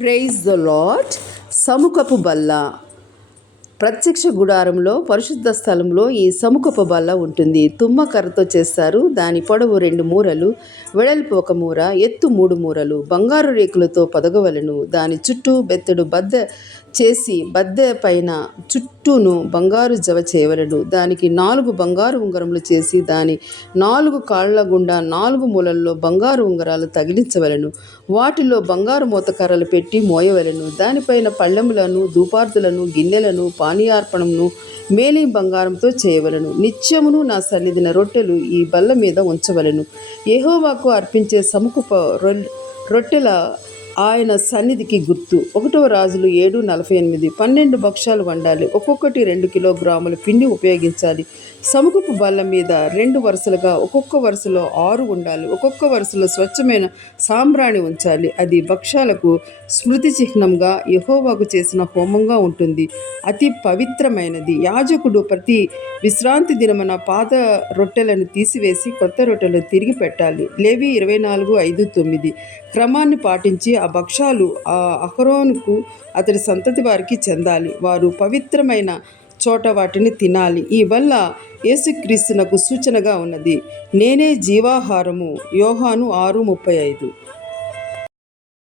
Praise the lot సముఖపు బల్ల. ప్రత్యక్ష గుడారంలో పరిశుద్ధ స్థలంలో ఈ సముఖపు బల్ల ఉంటుంది. తుమ్మ కర్రతో చేస్తారు. దాని పొడవు రెండు మూరలు వెడల్పు ఒక మూర ఎత్తు మూడు మూరలు బంగారు రేకులతో పదగవలను. దాని చుట్టూ బెత్తడు బద్ద చేసి బద్దె పైన చుట్టూను బంగారు జవ చేయవలడు దానికి నాలుగు బంగారు ఉంగరములు చేసి దాని నాలుగు కాళ్ళ గుండా నాలుగు మూలల్లో బంగారు ఉంగరాలు తగిలించవలను. వాటిలో బంగారు మూతకర్రలు పెట్టి మోయవలెను. దానిపైన పళ్ళెములను దూపార్తులను గిన్నెలను పానీయార్పణమును మేలి బంగారంతో చేయవలను. నిత్యమును నా సన్నిధిన రొట్టెలు ఈ బల్ల మీద ఉంచవలెను. ఏహోవాకు అర్పించే సముఖ రొట్టెల ఆయన సన్నిధికి గుర్తు. ఒకటవ రాజులు ఏడు నలభై ఎనిమిది. పన్నెండు భక్షాలు వండాలి. ఒక్కొక్కటి రెండు కిలోగ్రాముల పిండి ఉపయోగించాలి. సముఖపు బల్ల మీద రెండు వరుసలుగా ఒక్కొక్క వరుసలో ఆరు ఉండాలి. ఒక్కొక్క వరుసలో స్వచ్ఛమైన సాంబ్రాణి ఉంచాలి. అది భక్షాలకు స్మృతి చిహ్నంగా యహోవాకు చేసిన హోమంగా ఉంటుంది. అతి పవిత్రమైనది. యాజకుడు ప్రతి విశ్రాంతి దినమున పాత రొట్టెలను తీసివేసి కొత్త రొట్టెలను తిరిగి పెట్టాలి. లేవి ఇరవై నాలుగు ఐదు తొమ్మిది. క్రమాన్ని పాటించి ఆ భక్ష్యాలు ఆ అహరోనుకు అతడి సంతతి వారికి చెందాలి. వారు పవిత్రమైన చోట వాటిని తినాలి. ఈ వల్ల యేసుక్రీస్తునకు సూచనగా ఉన్నది నేనే జీవాహారము. యోహాను ఆరు ముప్పై ఐదు.